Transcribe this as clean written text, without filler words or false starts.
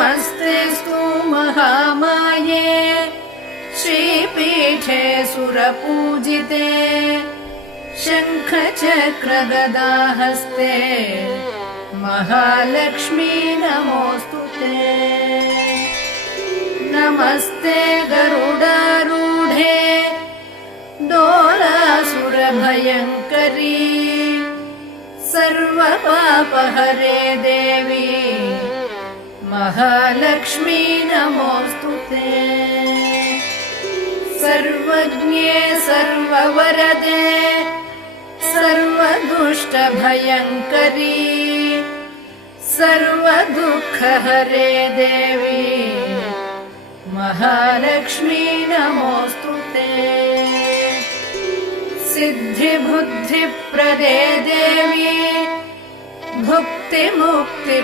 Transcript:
नमस्तेऽस्तु महामाये श्रीपीठे सुरपूजिते शङ्खचक्रगदाहस्ते महालक्ष्मी नमोऽस्तुते। नमस्ते गरुडारूढे डोलासुरभयङ्करी सर्वपापहरे देवी महालक्ष्मी नमोऽस्तुते। सर्वज्ञे सर्ववरदे सर्वदुष्टभयङ्करी सर्वदुःखहरे देवी महालक्ष्मी नमोऽस्तुते। सिद्धिबुद्धिप्रदे देवी भुक्तिमुक्ति